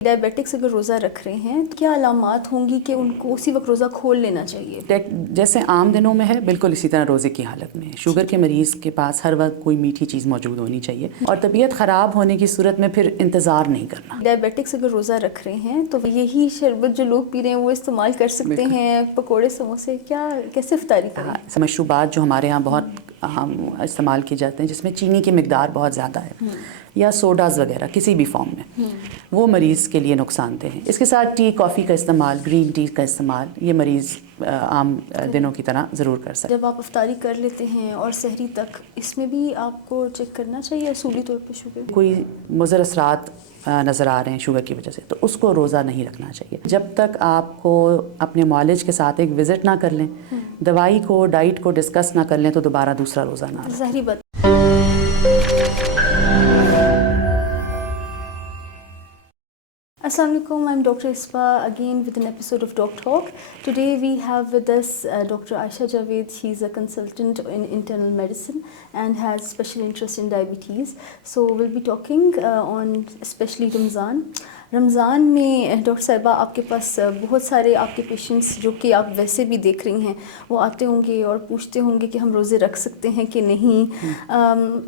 Diabetics اگر روزہ رکھ رہے ہیں تو کیا علامات ہوں گی کہ ان کو اسی وقت روزہ کھول لینا چاہیے؟ جیسے عام دنوں میں ہے بالکل اسی طرح روزے کی حالت میں ہے. شوگر کے مریض کے پاس ہر وقت کوئی میٹھی چیز موجود ہونی چاہیے اور طبیعت خراب ہونے کی صورت میں پھر انتظار نہیں کرنا. ڈائبیٹکس اگر روزہ رکھ رہے ہیں تو یہی شربت جو لوگ پی رہے ہیں وہ استعمال کر سکتے ہیں؟ پکوڑے سموسے کیسے افطاری کریں؟ مشروبات جو ہمارے ہاں بہت استعمال کیے جاتے ہیں جس میں چینی کی مقدار بہت زیادہ ہے یا سوڈاز وغیرہ کسی بھی فارم میں، وہ مریض کے لیے نقصان دہ ہیں. اس کے ساتھ ٹی کافی کا استعمال، گرین ٹی کا استعمال یہ مریض عام دنوں کی طرح ضرور کر سکتے. جب آپ افطاری کر لیتے ہیں اور سحری تک، اس میں بھی آپ کو چیک کرنا چاہیے اصولی طور پہ شوگر؟ کوئی مضر اثرات نظر آ رہے ہیں شوگر کی وجہ سے تو اس کو روزہ نہیں رکھنا چاہیے جب تک آپ کو اپنے معالج کے ساتھ ایک وزٹ نہ کر لیں، دوائی کو ڈائٹ کو ڈسکس نہ کر لیں تو دوبارہ دوسرا روزہ نہ رکھیں. ظاہری بات. Assalamu alaikum, I'm Dr. Isfa again with an episode of Doc Talk. Today we have with us Dr. Aisha Javed. She's a consultant in internal medicine and has special interest in diabetes. So we'll be talking on especially رمضان میں doctor صاحبہ آپ کے پاس بہت سارے آپ کے patients جو کہ آپ ویسے بھی دیکھ رہی ہیں وہ آتے ہوں گے اور پوچھتے ہوں گے کہ ہم روزے رکھ سکتے ہیں کہ نہیں.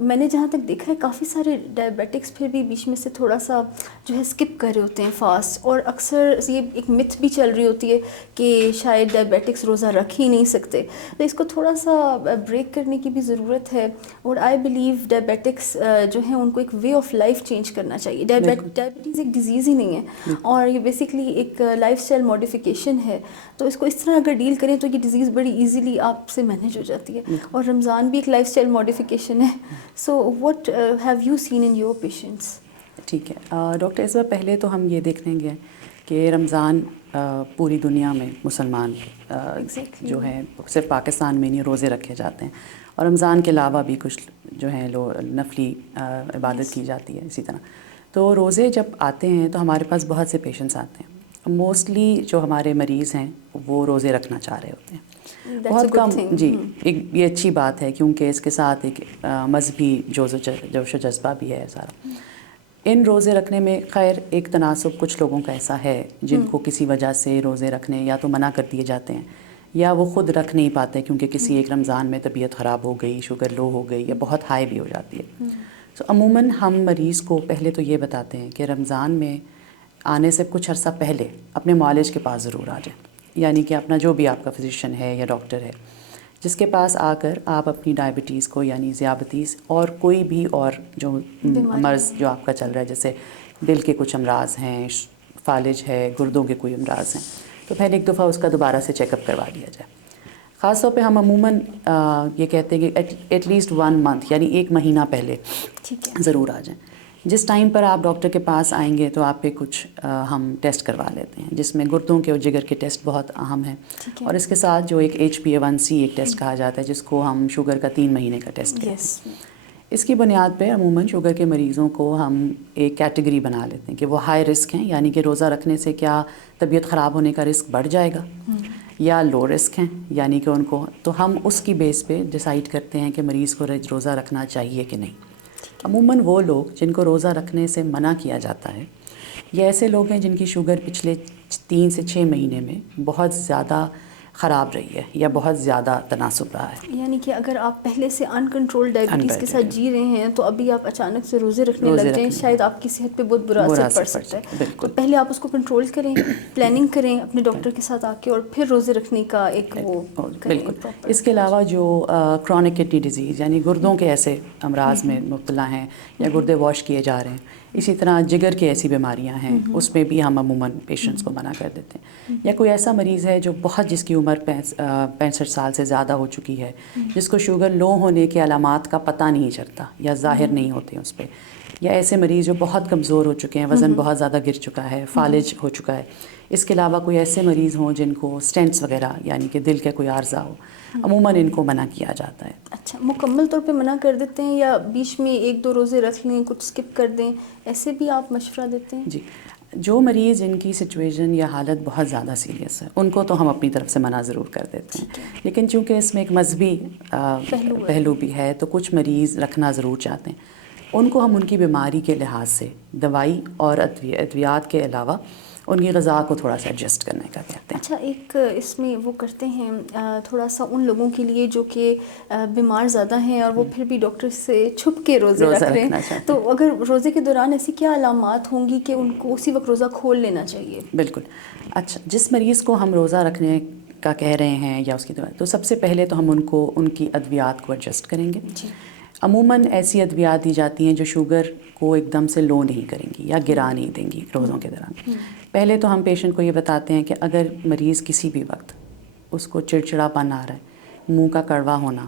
میں نے جہاں تک دیکھا ہے کافی سارے ڈائبیٹکس پھر بھی بیچ میں سے تھوڑا سا جو ہے اسکپ کر رہے ہوتے ہیں فاسٹ، اور اکثر یہ ایک متھ بھی چل رہی ہوتی ہے کہ شاید ڈائبیٹکس روزہ رکھ ہی نہیں سکتے. تو اس کو تھوڑا سا بریک کرنے کی بھی ضرورت ہے، اور آئی بلیو ڈائبیٹکس جو ہیں ان کو ایک وے آف لائف چینج کرنا چاہیے. ڈائبٹیز ایک ڈیزیز نہیں ہے اور یہ بیسکلی ایک لائف اسٹائل ماڈیفیکیشن ہے، تو اس کو اس طرح اگر ڈیل کریں تو یہ ڈیزیز بڑی ایزیلی آپ سے مینیج ہو جاتی ہے. اور رمضان بھی ایک لائف اسٹائل ماڈیفیکیشن ہے. So what have you seen in your patients? ٹھیک ہے ڈاکٹر، اس بار پہلے تو ہم یہ دیکھ لیں گے کہ رمضان پوری دنیا میں مسلمان جو ہیں صرف پاکستان میں نہیں روزے رکھے جاتے ہیں، اور رمضان کے علاوہ بھی کچھ جو ہیں نفلی عبادت کی جاتی ہے اسی طرح. تو روزے جب آتے ہیں تو ہمارے پاس بہت سے پیشنٹس آتے ہیں. موسٹلی جو ہمارے مریض ہیں وہ روزے رکھنا چاہ رہے ہوتے ہیں. بہت کم. جی، یہ اچھی بات ہے کیونکہ اس کے ساتھ ایک مذہبی جوش و جذبہ بھی ہے سارا. ان روزے رکھنے میں خیر ایک تناسب کچھ لوگوں کا ایسا ہے جن کو کسی وجہ سے روزے رکھنے یا تو منع کر دیے جاتے ہیں یا وہ خود رکھ نہیں پاتے کیونکہ کسی ایک رمضان میں طبیعت خراب ہو گئی، شوگر لو ہو گئی یا بہت ہائی بھی ہو جاتی ہے. تو عموماً ہم مریض کو پہلے تو یہ بتاتے ہیں کہ رمضان میں آنے سے کچھ عرصہ پہلے اپنے معالج کے پاس ضرور آ جائیں، یعنی کہ اپنا جو بھی آپ کا فزیشین ہے یا ڈاکٹر ہے جس کے پاس آ کر آپ اپنی ڈائبٹیز کو یعنی ذیابطیس اور کوئی بھی اور جو مرض جو آپ کا چل رہا ہے جیسے دل کے کچھ امراض ہیں، فالج ہے، گردوں کے کوئی امراض ہیں، تو پہلے ایک دفعہ اس کا دوبارہ سے چیک اپ کروا لیا جائے. خاص طور پہ ہم عموماً یہ کہتے ہیں کہ ایٹ لیسٹ 1 منتھ یعنی 1 مہینہ پہلے ضرور آ جائیں. جس ٹائم پر آپ ڈاکٹر کے پاس آئیں گے تو آپ پہ کچھ ہم ٹیسٹ کروا لیتے ہیں جس میں گردوں کے اور جگر کے ٹیسٹ بہت اہم ہیں، اور اس کے ساتھ جو ایک HbA1c ایک ٹیسٹ کہا جاتا ہے جس کو ہم شوگر کا 3 مہینے کا ٹیسٹ کہتے ہیں. اس کی بنیاد پہ عموماً شوگر کے مریضوں کو ہم ایک کیٹیگری بنا لیتے ہیں کہ وہ ہائی رسک ہیں، یعنی کہ روزہ رکھنے سے کیا طبیعت خراب ہونے کا رسک بڑھ جائے گا، یا لو رسک ہیں یعنی کہ ان کو، تو ہم اس کی بیس پہ ڈیسائیڈ کرتے ہیں کہ مریض کو روزہ رکھنا چاہیے کہ نہیں. عموماً وہ لوگ جن کو روزہ رکھنے سے منع کیا جاتا ہے یہ ایسے لوگ ہیں جن کی شوگر پچھلے 3 سے 6 مہینے میں بہت زیادہ خراب رہی ہے یا بہت زیادہ تناسب رہا ہے. یعنی کہ اگر آپ پہلے سے ان کنٹرول ڈائبٹیز کے ساتھ جی رہے ہیں تو ابھی آپ اچانک سے روزے رکھنے لگ جائیں، شاید آپ کی صحت پہ بہت برا اثر پڑ سکتا ہے. تو پہلے آپ اس کو کنٹرول کریں، پلاننگ کریں اپنے ڈاکٹر کے ساتھ آ کے، اور پھر روزے رکھنے کا ایک وہ بالکل. اس کے علاوہ جو کرونک کڈنی ڈیزیز یعنی گردوں کے ایسے امراض میں مبتلا ہیں یا گردے واش کیے جا رہے ہیں، اسی طرح جگر کی ایسی بیماریاں ہیں اس میں بھی ہم عموماً پیشنٹس کو منع کر دیتے ہیں. یا کوئی ایسا مریض ہے جو بہت جس کی عمر 65 سال سے زیادہ ہو چکی ہے، جس کو شوگر لو ہونے کے علامات کا پتہ نہیں چلتا یا ظاہر نہیں ہوتے اس پہ، یا ایسے مریض جو بہت کمزور ہو چکے ہیں، وزن بہت زیادہ گر چکا ہے، فالج ہو چکا ہے. اس کے علاوہ کوئی ایسے مریض ہوں جن کو سٹینٹس وغیرہ یعنی کہ دل کا کوئی عارضہ ہو، عموماً ان کو منع کیا جاتا ہے. اچھا، مکمل طور پہ منع کر دیتے ہیں یا بیچ میں 1-2 روزے رکھ لیں، کچھ اسکپ کر دیں، ایسے بھی آپ مشورہ دیتے ہیں؟ جی، جو مریض جن کی سچویشن یا حالت بہت زیادہ سیریس ہے ان کو تو ہم اپنی طرف سے منع ضرور کر دیتے ہیں، لیکن چونکہ اس میں ایک مذہبی پہلو بھی ہے تو کچھ مریض رکھنا ضرور چاہتے ہیں. ان کو ہم ان کی بیماری کے لحاظ سے دوائی اور ادویات کے علاوہ ان کی غذا کو تھوڑا سا ایڈجسٹ کرنے کا کہتے ہیں. اچھا، ایک اس میں وہ کرتے ہیں تھوڑا سا ان لوگوں کے لیے جو کہ بیمار زیادہ ہیں اور وہ پھر بھی ڈاکٹر سے چھپ کے روزے رکھ رہے ہیں، تو اگر روزے کے دوران ایسی کیا علامات ہوں گی کہ ان کو اسی وقت روزہ کھول لینا چاہیے؟ بالکل. اچھا، جس مریض کو ہم روزہ رکھنے کا کہہ رہے ہیں یا اس کی دوا، تو سب سے پہلے تو ہم ان کو ان کی ادویات کو ایڈجسٹ کریں گے. جی. عموماً ایسی ادویات دی جاتی ہیں جو شوگر کو ایک دم سے لو نہیں کریں گی یا گرا نہیں دیں گی روزوں کے دوران. پہلے تو ہم پیشنٹ کو یہ بتاتے ہیں کہ اگر مریض کسی بھی وقت اس کو چڑچڑاپن آ رہا ہے، منہ کا کڑوا ہونا،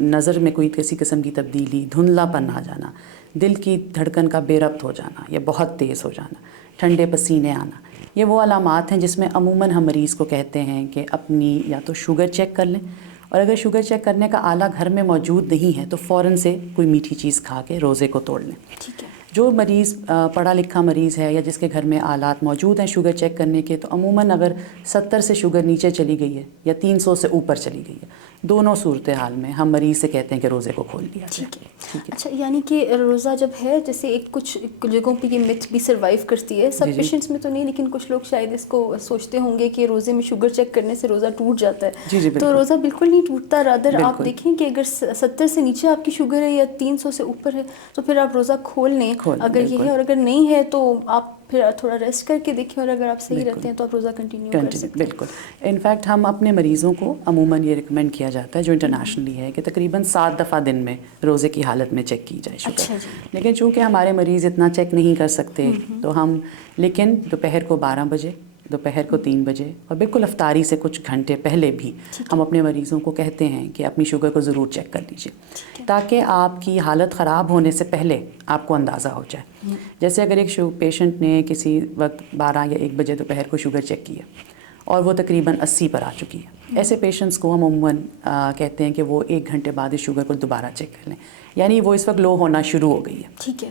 نظر میں کوئی کسی قسم کی تبدیلی، دھندلا پن آ جانا، دل کی دھڑکن کا بے ربط ہو جانا یا بہت تیز ہو جانا، ٹھنڈے پسینے آنا، یہ وہ علامات ہیں جس میں عموماً ہم مریض کو کہتے ہیں کہ اپنی یا تو شوگر چیک کر لیں، اور اگر شوگر چیک کرنے کا آلہ گھر میں موجود نہیں ہے تو فوراً سے کوئی میٹھی چیز کھا کے روزے کو توڑ لیں. ٹھیک ہے. جو مریض پڑھا لکھا مریض ہے یا جس کے گھر میں آلات موجود ہیں شوگر چیک کرنے کے، تو عموماً اگر 70 سے شوگر نیچے چلی گئی ہے یا 300 سے اوپر چلی گئی ہے، دونوں صورتحال میں ہم مریض سے کہتے ہیں کہ روزے کو کھول دیا جائے. ٹھیک ہے. اچھا، یعنی کہ روزہ جب ہے، جیسے ایک کچھ جگہوں پہ یہ متھ بھی سروائیو کرتی ہے، سب پیشنٹس میں تو نہیں، لیکن کچھ لوگ شاید اس کو سوچتے ہوں گے کہ روزے میں شوگر چیک کرنے سے روزہ ٹوٹ جاتا ہے. تو روزہ بالکل نہیں ٹوٹتا. رادر آپ دیکھیں کہ اگر 70 سے نیچے آپ کی شوگر ہے یا 300 سے اوپر ہے تو پھر آپ روزہ کھول لیں اگر یہ ہے، اور اگر نہیں ہے تو آپ پھر تھوڑا ریسٹ کر کے دیکھیں، اور اگر آپ صحیح رہتے ہیں تو آپ روزہ کنٹینیو کر سکتے ہیں. بالکل. انفیکٹ ہم اپنے مریضوں کو عموماً یہ ریکمینڈ کیا جاتا ہے جو انٹرنیشنلی ہے کہ تقریباً 7 دفعہ دن میں روزے کی حالت میں چیک کی جائے شوگر. اچھا جی. لیکن چونکہ ہمارے مریض اتنا چیک نہیں کر سکتے تو ہم لیکن دوپہر کو 12 بجے، دوپہر کو 3 بجے اور بالکل افطاری سے کچھ گھنٹے پہلے بھی ہم اپنے مریضوں کو کہتے ہیں کہ اپنی شوگر کو ضرور چیک کر لیجیے، تاکہ آپ کی حالت خراب ہونے سے پہلے آپ کو اندازہ ہو جائے. جیسے اگر ایک پیشنٹ نے کسی وقت 12 یا 1 بجے دوپہر کو شوگر چیک کیا اور وہ تقریباً 80 پر آ چکی ہے، ایسے پیشنٹس کو ہم عموماً کہتے ہیں کہ وہ 1 گھنٹے بعد اس شوگر کو دوبارہ چیک کر لیں، یعنی وہ اس وقت لو ہونا شروع ہو گئی ہے. ٹھیک ہے.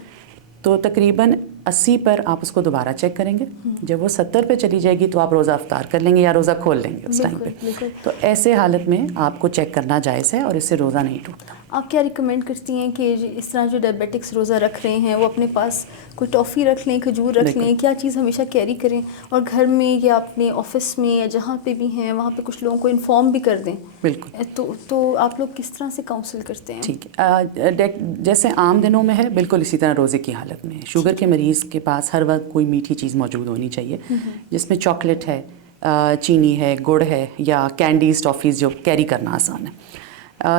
تو تقریباً 80 پر آپ اس کو دوبارہ چیک کریں گے. جب وہ 70 پہ چلی جائے گی تو آپ روزہ افطار کر لیں گے یا روزہ کھول لیں گے اس ٹائم پہ. تو ایسے حالت میں آپ کو چیک کرنا جائز ہے اور اس سے روزہ نہیں ٹوٹتا. آپ کیا ریکمینڈ کرتی ہیں کہ اس طرح جو ڈائبیٹکس روزہ رکھ رہے ہیں وہ اپنے پاس کوئی ٹافی رکھ لیں، کھجور رکھ لیں، کیا چیز ہمیشہ کیری کریں، اور گھر میں یا اپنے آفس میں یا جہاں پہ بھی ہیں وہاں پہ کچھ لوگوں کو انفارم بھی کر دیں؟ بالکل. تو آپ لوگ کس طرح سے کاؤنسل کرتے ہیں؟ ٹھیک ہے. جیسے عام دنوں میں ہے بالکل اسی طرح روزے کی حالت میں شوگر کے مریض کے پاس ہر وقت کوئی میٹھی چیز موجود ہونی چاہیے، جس میں چاکلیٹ ہے، چینی ہے، گڑ ہے یا کینڈیز، ٹافیز جو کیری کرنا آسان ہے.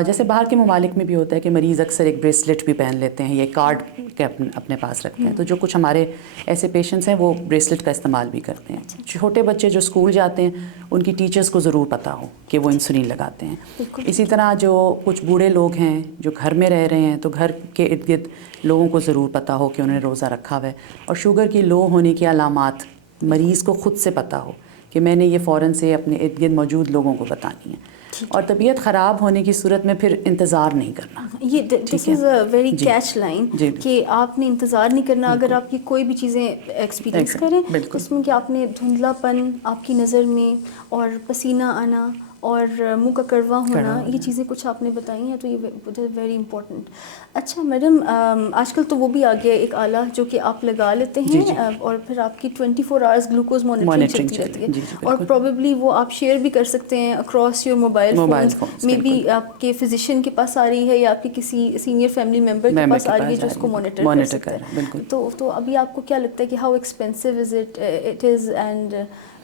جیسے باہر کے ممالک میں بھی ہوتا ہے کہ مریض اکثر ایک بریسلٹ بھی پہن لیتے ہیں، یہ کارڈ کے اپنے پاس رکھتے ہیں. تو جو کچھ ہمارے ایسے پیشنٹس ہیں وہ بریسلٹ کا استعمال بھی کرتے ہیں. چھوٹے بچے جو اسکول جاتے ہیں ان کی ٹیچرس کو ضرور پتہ ہو کہ وہ انسولین لگاتے ہیں. اسی طرح جو کچھ بوڑھے لوگ ہیں جو گھر میں رہ رہے ہیں تو گھر کے ارد گرد لوگوں کو ضرور پتہ ہو کہ انہوں نے روزہ رکھا ہوا ہے، اور شوگر کی لو ہونے کی علامات مریض کو خود سے پتہ ہو کہ میں نے یہ فوراً سے اپنے ارد گرد موجود لوگوں کو بتانی ہے. اور طبیعت خراب ہونے کی صورت میں پھر انتظار نہیں کرنا. یہ دس از اے ویری کیچ لائن کہ آپ نے انتظار نہیں کرنا. اگر آپ کی کوئی بھی چیزیں ایکسپیرینس کریں اس میں کہ آپ نے دھندلا پن آپ کی نظر میں اور پسینہ آنا اور منہ کا کڑوا ہونا، یہ چیزیں کچھ آپ نے بتائی ہیں، تو یہ ویری امپورٹنٹ. اچھا میڈم، آج کل تو وہ بھی آ گیا ایک آلہ جو کہ آپ لگا لیتے ہیں اور پھر آپ کی 24 آورس گلوکوز مانیٹرنگ چلتی رہتی ہے، اور پروبیبلی وہ آپ شیئر بھی کر سکتے ہیں across your mobile phones. Maybe آپ کے فزیشین کے پاس آ رہی ہے یا آپ کے کسی سینئر فیملی ممبر کے پاس آ رہی ہے جو اس کو مانیٹر کر سکتا ہے. تو ابھی آپ کو کیا لگتا ہے کہ how expensive is it is, and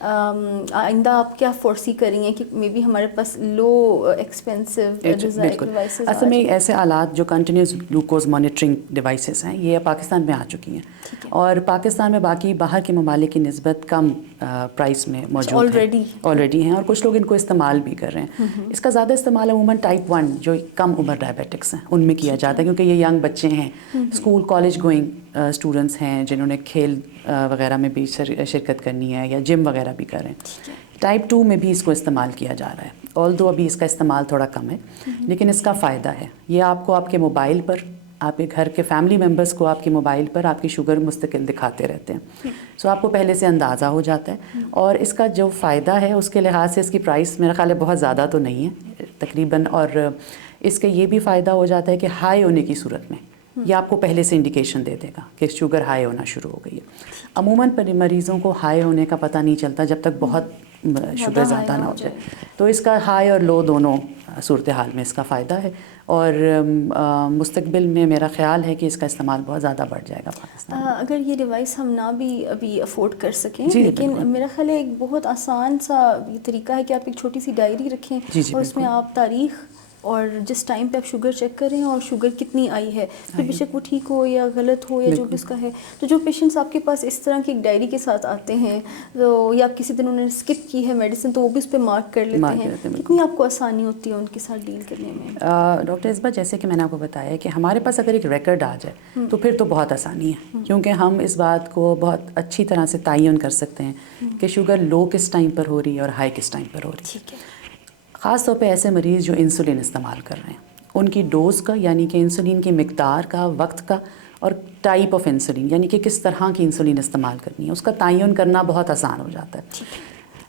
آئندہ آپ کیا فورسی کریں گے کہ مے بی ہمارے پاس لو ایکسپینسو ڈیوائسز؟ اصل میں ایسے آلات جو کنٹینیوس گلوکوز مانیٹرنگ ڈیوائسز ہیں یہ پاکستان میں آ چکی ہیں، اور پاکستان میں باقی باہر کے ممالک کی نسبت کم پرائس میں موجود آلریڈی ہیں، اور کچھ لوگ ان کو استعمال بھی کر رہے ہیں. اس کا زیادہ استعمال عموماً ٹائپ 1 جو کم عمر ڈائبیٹکس ہیں ان میں کیا جاتا ہے، کیونکہ یہ ینگ بچے ہیں، اسکول کالج گوئنگ اسٹوڈنٹس ہیں جنہوں نے کھیل وغیرہ میں بھی شرکت کرنی ہے یا جم وغیرہ بھی کریں. ٹائپ 2 میں بھی اس کو استعمال کیا جا رہا ہے، آلدو ابھی اس کا استعمال تھوڑا کم ہے، لیکن اس کا فائدہ ہے. یہ آپ کو آپ کے موبائل پر، آپ کے گھر کے فیملی ممبرس کو آپ کے موبائل پر آپ کی شوگر مستقل دکھاتے رہتے ہیں. سو آپ کو پہلے سے اندازہ ہو جاتا ہے، اور اس کا جو فائدہ ہے اس کے لحاظ سے اس کی پرائس میرا خیال ہے بہت زیادہ تو نہیں ہے تقریباً، اور اس کا یہ بھی فائدہ ہو جاتا ہے کہ ہائی ہونے کی صورت میں یہ آپ کو پہلے سے انڈیکیشن دے دے گا کہ شوگر ہائی ہونا شروع ہو گئی ہے. عموماً مریضوں کو ہائی ہونے کا پتہ نہیں چلتا جب تک بہت شوگر زیادہ نہ ہو جائے. تو اس کا ہائی اور لو دونوں صورتحال میں اس کا فائدہ ہے, اور مستقبل میں میرا خیال ہے کہ اس کا استعمال بہت زیادہ بڑھ جائے گا پاکستان میں. اگر یہ ڈیوائس ہم نہ بھی ابھی افورڈ کر سکیں, جی لیکن بالکل. میرا خیال ہے ایک بہت آسان سا یہ طریقہ ہے کہ آپ ایک چھوٹی سی ڈائری رکھیں, جی جی اور اس میں بالکل. آپ تاریخ اور جس ٹائم پہ آپ شوگر چیک کریں اور شوگر کتنی آئی ہے, پھر بے شک وہ ٹھیک ہو یا غلط ہو یا جو بھی اس کا ہے. تو جو پیشنٹس آپ کے پاس اس طرح کی ایک ڈائری کے ساتھ آتے ہیں, تو یا کسی دن انہوں نے اسکپ کی ہے میڈیسن تو وہ بھی اس پہ مارک کر لیتے ہیں, کتنی آپ کو آسانی ہوتی ہے ان کے ساتھ ڈیل کرنے میں؟ ڈاکٹر اصبا, جیسے کہ میں نے آپ کو بتایا کہ ہمارے پاس اگر ایک ریکارڈ آ جائے تو پھر تو بہت آسانی ہے, کیونکہ ہم اس بات کو بہت اچھی طرح سے تعین کر سکتے ہیں کہ شوگر لو کس ٹائم پر ہو رہی ہے اور ہائی کس ٹائم پر ہو رہی ہے. ٹھیک ہے. خاص طور پہ ایسے مریض جو انسولین استعمال کر رہے ہیں, ان کی ڈوز کا یعنی کہ انسولین کی مقدار کا, وقت کا, اور ٹائپ آف انسولین یعنی کہ کس طرح کی انسولین استعمال کرنی ہے, اس کا تعین کرنا بہت آسان ہو جاتا ہے.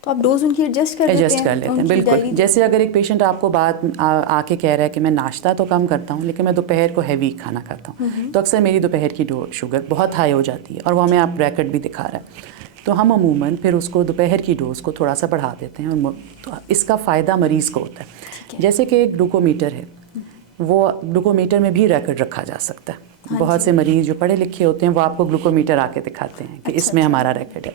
تو آپ ڈوز ان کی ایڈجسٹ کر لیتے ہیں بالکل. جیسے اگر ایک پیشنٹ آپ کو بات آ کے کہہ رہا ہے کہ میں ناشتہ تو کم کرتا ہوں لیکن میں دوپہر کو ہیوی کھانا کھاتا ہوں, تو اکثر میری دوپہر کی شوگر بہت ہائی ہو جاتی ہے, اور وہ ہمیں آپ ریکارڈ بھی دکھا رہا ہے. تو ہم عموماً پھر اس کو دوپہر کی ڈوز کو تھوڑا سا بڑھا دیتے ہیں, اور تو اس کا فائدہ مریض کو ہوتا ہے. جیسے کہ ایک گلوکومیٹر ہے, وہ گلوکومیٹر میں بھی ریکارڈ رکھا جا سکتا ہے. بہت سے مریض جو پڑھے لکھے ہوتے ہیں وہ آپ کو گلوکومیٹر آ کے دکھاتے ہیں کہ اس میں ہمارا ریکارڈ ہے.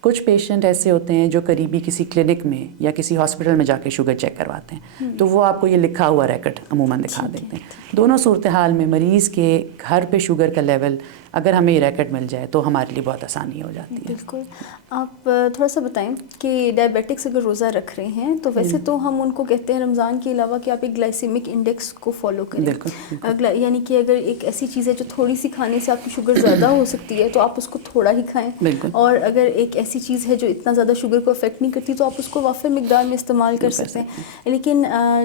کچھ پیشنٹ ایسے ہوتے ہیں جو قریبی کسی کلینک میں یا کسی ہاسپٹل میں جا کے شوگر چیک کرواتے ہیں, تو وہ آپ کو یہ لکھا ہوا ریکارڈ عموماً دکھا دیتے ہیں. دونوں صورتحال میں مریض کے گھر پہ شوگر کا لیول اگر ہمیں یہ ریکارڈ مل جائے تو ہمارے لیے بہت آسانی ہو جاتی ہے. بالکل. آپ تھوڑا سا بتائیں کہ ڈائبیٹکس اگر روزہ رکھ رہے ہیں تو ویسے تو ہم ان کو کہتے ہیں رمضان کے علاوہ کہ آپ ایک گلائسیمک انڈیکس کو فالو کریں. یعنی کہ اگر ایک ایسی چیز ہے جو تھوڑی سی کھانے سے آپ کی شوگر زیادہ ہو سکتی ہے تو آپ اس کو تھوڑا ہی کھائیں, اور اگر ایک ایسی چیز ہے جو اتنا زیادہ شوگر کو افیکٹ نہیں کرتی تو آپ اس کو وافر مقدار میں استعمال کر سکتے ہیں. لیکن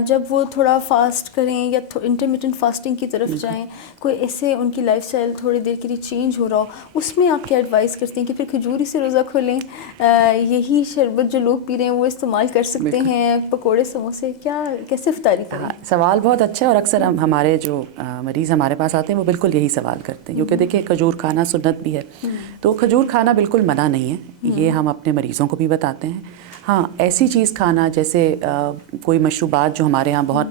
جب وہ تھوڑا فاسٹ کریں یا انٹرمیٹنٹ فاسٹنگ کی طرف جائیں, کوئی ایسے ان کی لائف اسٹائل تھوڑی دیر کے لیے چینج ہو رہا ہو, اس میں آپ کیا ایڈوائز کرتے ہیں کہ پھر کھجوری سے روزہ کھولیں, یہی شربت جو لوگ پی رہے ہیں وہ استعمال کر سکتے ہیں, پکوڑے سموسے, کیا کیسے افطاری کریں؟ سوال بہت اچھا ہے, اور اکثر ہمارے جو مریض ہمارے پاس آتے ہیں وہ بالکل یہی سوال کرتے ہیں, کیونکہ دیکھیں کھجور کھانا سنت بھی ہے, تو کھجور کھانا بالکل منع نہیں ہے, یہ ہم اپنے مریضوں کو بھی بتاتے ہیں. ہاں, ایسی چیز کھانا جیسے کوئی مشروبات جو ہمارے ہاں بہت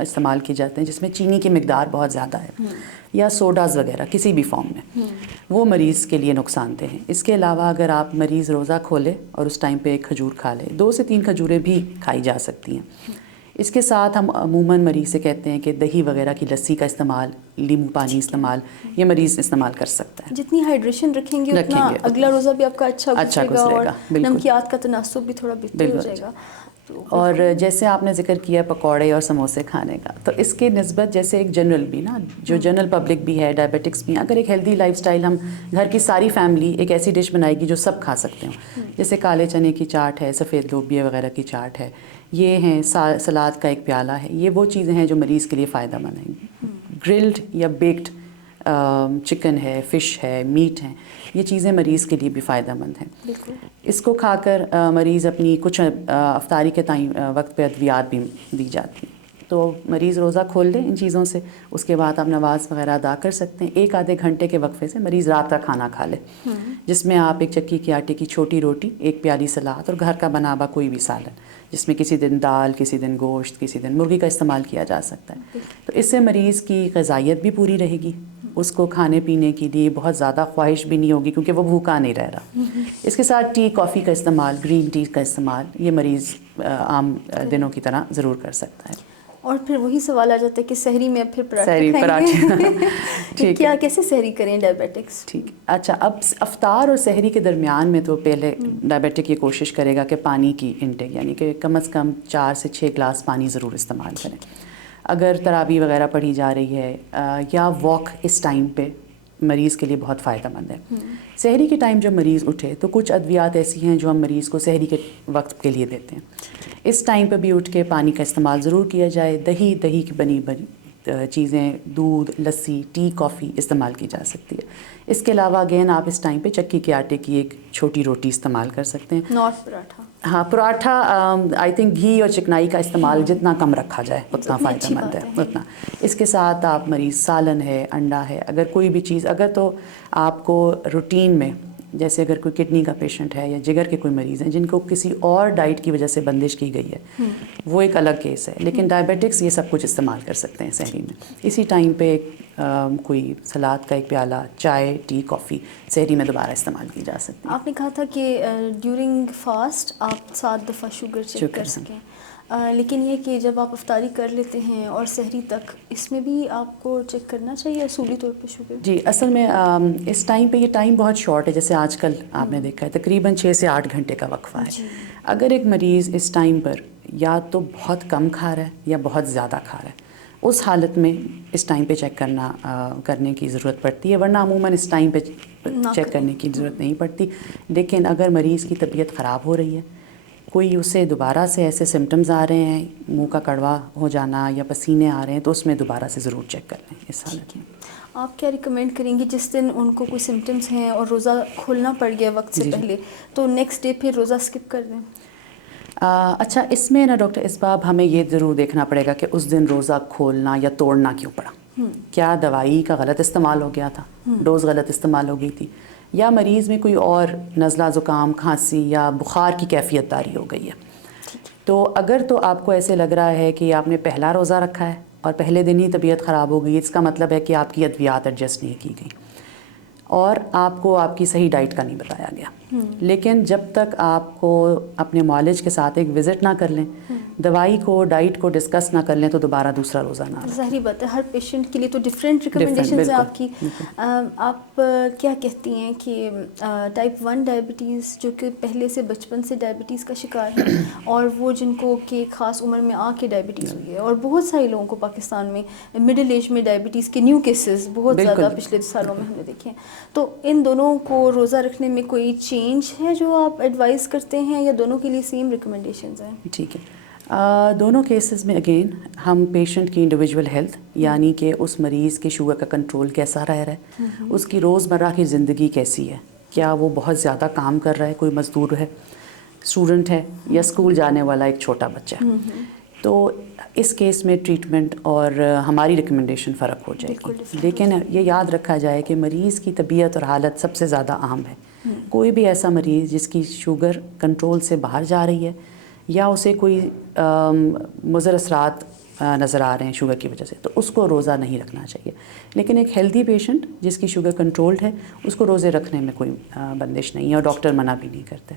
استعمال کیے جاتے ہیں جس میں چینی کی مقدار بہت زیادہ ہے, یا سوڈاز وغیرہ کسی بھی فارم میں, وہ مریض کے لیے نقصان دہ ہیں. اس کے علاوہ اگر آپ مریض روزہ کھولے اور اس ٹائم پہ ایک کھجور کھا لے, 2 سے 3 کھجوریں بھی کھائی جا سکتی ہیں. اس کے ساتھ ہم عموماً مریض سے کہتے ہیں کہ دہی وغیرہ کی لسی کا استعمال, لیمو پانی استعمال, یہ مریض استعمال کر سکتا ہے. جتنی ہائیڈریشن رکھیں گے اتنا اگلا روزہ بھی آپ کا اچھا گزرے گا, اور نمکیات کا تناسب بھی تھوڑا بہتر ہو جائے گا. اور جیسے آپ نے ذکر کیا پکوڑے اور سموسے کھانے کا, تو اس کے نسبت جیسے ایک جنرل بھی نا, جو جنرل پبلک بھی ہے, ڈائبیٹکس بھی ہیں, اگر ایک ہیلدی لائف سٹائل ہم گھر کی ساری فیملی ایک ایسی ڈش بنائے گی جو سب کھا سکتے ہوں, جیسے کالے چنے کی چاٹ ہے, سفید لوبیا وغیرہ کی چاٹ ہے, یہ ہیں سلاد کا ایک پیالہ ہے, یہ وہ چیزیں ہیں جو مریض کے لیے فائدہ مند ہیں. گرلڈ یا بیکڈ چکن ہے, فش ہے, میٹ ہیں, یہ چیزیں مریض کے لیے بھی فائدہ مند ہیں. بالکل. اس کو کھا کر مریض اپنی کچھ افطاری کے وقت پہ ادویات بھی دی جاتی ہیں, تو مریض روزہ کھول لیں ان چیزوں سے, اس کے بعد آپ نماز وغیرہ ادا کر سکتے ہیں. 1 آدھے گھنٹے کے وقفے سے مریض رات کا کھانا کھا لے, جس میں آپ ایک چکی کے آٹے کی چھوٹی روٹی, 1 پیالی سلاد, اور گھر کا بنا ہوا کوئی بھی سالن, جس میں کسی دن دال, کسی دن گوشت, کسی دن مرغی کا استعمال کیا جا سکتا ہے. تو اس سے مریض کی غذائیت بھی پوری رہے گی, اس کو کھانے پینے کے لیے بہت زیادہ خواہش بھی نہیں ہوگی کیونکہ وہ بھوکا نہیں رہ رہا. اس کے ساتھ ٹی, کافی کا استعمال, گرین ٹی کا استعمال, یہ مریض عام دنوں کی طرح ضرور کر سکتا ہے. اور پھر وہی سوال آ جاتا ہے کہ سحری میں اب پھر پراٹھے کھائیں گے, کیا کیسے سحری کریں ڈائبیٹکس؟ ٹھیک, اچھا, اب افطار اور سحری کے درمیان میں تو پہلے ڈائبیٹک یہ کوشش کرے گا کہ پانی کی انٹیک, یعنی کہ کم از کم 4 سے 6 گلاس پانی ضرور استعمال کریں. اگر تراویح وغیرہ پڑھی جا رہی ہے یا واک اس ٹائم پہ مریض کے لیے بہت فائدہ مند ہے. سحری کے ٹائم جب مریض اٹھے تو کچھ ادویات ایسی ہیں جو ہم مریض کو سحری کے وقت کے لیے دیتے ہیں. اس ٹائم پہ بھی اٹھ کے پانی کا استعمال ضرور کیا جائے. دہی کی بنی چیزیں, دودھ, لسی, ٹی, کافی استعمال کی جا سکتی ہے. اس کے علاوہ اگین آپ اس ٹائم پہ چکی کے آٹے کی ایک چھوٹی روٹی استعمال کر سکتے ہیں. نارتھ پراٹھا, ہاں پراٹھا آئی تھنک گھی اور چکنائی کا استعمال جتنا کم رکھا جائے اتنا فائدہ مند ہے اتنا. اس کے ساتھ آپ مریض سالن ہے انڈا ہے اگر کوئی بھی چیز اگر تو آپ کو روٹین میں جیسے اگر کوئی کڈنی کا پیشنٹ ہے یا جگر کے کوئی مریض ہیں جن کو کسی اور ڈائٹ کی وجہ سے بندش کی گئی ہے وہ ایک الگ کیس ہے. لیکن ڈائبیٹکس یہ سب کچھ استعمال کر سکتے ہیں سحری میں. اسی ٹائم پہ کوئی سلاد کا ایک پیالہ چائے ٹی کافی سحری میں دوبارہ استعمال کی جا سکتی ہے. آپ نے کہا تھا کہ ڈیورنگ فاسٹ آپ 7 دفعہ شوگر چیک کر سکیں، لیکن یہ کہ جب آپ افطاری کر لیتے ہیں اور سحری تک اس میں بھی آپ کو چیک کرنا چاہیے اصولی طور پہ شوگر؟ جی اصل میں اس ٹائم پہ یہ ٹائم بہت شارٹ ہے. جیسے آج کل آپ نے دیکھا ہے تقریباً 6 سے 8 گھنٹے کا وقفہ ہے. اگر ایک مریض اس ٹائم پر یا تو بہت کم کھا رہا ہے یا بہت زیادہ کھا رہا ہے اس حالت میں اس ٹائم پہ چیک کرنے کی ضرورت پڑتی ہے، ورنہ عموماً اس ٹائم پہ چیک کرنے کی ضرورت نہیں پڑتی. لیکن اگر مریض کی طبیعت خراب ہو رہی ہے، کوئی اسے دوبارہ سے ایسے سمٹمز آ رہے ہیں منہ کا کڑوا ہو جانا یا پسینے آ رہے ہیں تو اس میں دوبارہ سے ضرور چیک کر لیں اس حالت میں. آپ کیا ریکمینڈ کریں گے جس دن ان کو کوئی سمٹمز ہیں اور روزہ کھولنا پڑ گیا وقت سے پہلے تو نیکسٹ ڈے پھر روزہ اسکپ کر دیں؟ اچھا اس میں نا ڈاکٹر اسباب ہمیں یہ ضرور دیکھنا پڑے گا کہ اس دن روزہ کھولنا یا توڑنا کیوں پڑا. کیا دوائی کا غلط استعمال ہو گیا تھا، ڈوز غلط استعمال ہو گئی تھی، یا مریض میں کوئی اور نزلہ زکام کھانسی یا بخار کی کیفیت طاری ہو گئی ہے. تو اگر تو آپ کو ایسے لگ رہا ہے کہ آپ نے پہلا روزہ رکھا ہے اور پہلے دن ہی طبیعت خراب ہو گئی، اس کا مطلب ہے کہ آپ کی ادویات ایڈجسٹ نہیں کی گئی اور آپ کو آپ کی صحیح ڈائٹ کا نہیں بتایا گیا. لیکن جب تک آپ کو اپنے معالج کے ساتھ ایک وزٹ نہ کر لیں، دوائی کو ڈائٹ کو ڈسکس نہ کر لیں تو دوبارہ دوسرا روزہ نہ رکھیں. ظاہری بات ہے ہر پیشنٹ کے لیے تو ڈفرینٹ ریکمنڈیشنز ہیں آپ کی. آپ کیا کہتی ہیں کہ ٹائپ 1 ڈائبٹیز جو کہ پہلے سے بچپن سے ڈائبٹیز کا شکار ہے اور وہ جن کو کہ خاص عمر میں آ کے ڈائبٹیز ہوئی ہے، اور بہت سارے لوگوں کو پاکستان میں مڈل ایج میں ڈائبٹیز کے نیو کیسز بہت زیادہ پچھلے سالوں میں ہم نے دیکھے ہیں، تو ان دونوں کو روزہ رکھنے میں کوئی چینج ہے جو آپ ایڈوائز کرتے ہیں یا دونوں کے لیے سیم ریکمنڈیشنز ہیں؟ ٹھیک ہے. دونوں کیسز میں اگین ہم پیشنٹ کی انڈیویجول ہیلتھ یعنی کہ اس مریض کے شوگر کا کنٹرول کیسا رہ رہا ہے، اس کی روزمرہ کی زندگی کیسی ہے، کیا وہ بہت زیادہ کام کر رہا ہے، کوئی مزدور ہے، اسٹوڈنٹ ہے یا اسکول جانے والا ایک چھوٹا بچہ ہے، تو اس کیس میں ٹریٹمنٹ اور ہماری ریکمنڈیشن فرق ہو جائے گی. لیکن یہ یاد رکھا جائے کہ مریض کی طبیعت اور حالت سب سے زیادہ اہم ہے. کوئی بھی ایسا مریض جس کی شوگر کنٹرول سے باہر جا رہی ہے یا اسے کوئی مضر اثرات نظر آ رہے ہیں شوگر کی وجہ سے تو اس کو روزہ نہیں رکھنا چاہیے. لیکن ایک ہیلدی پیشنٹ جس کی شوگر کنٹرولڈ ہے اس کو روزے رکھنے میں کوئی بندش نہیں ہے اور ڈاکٹر منع بھی نہیں کرتے.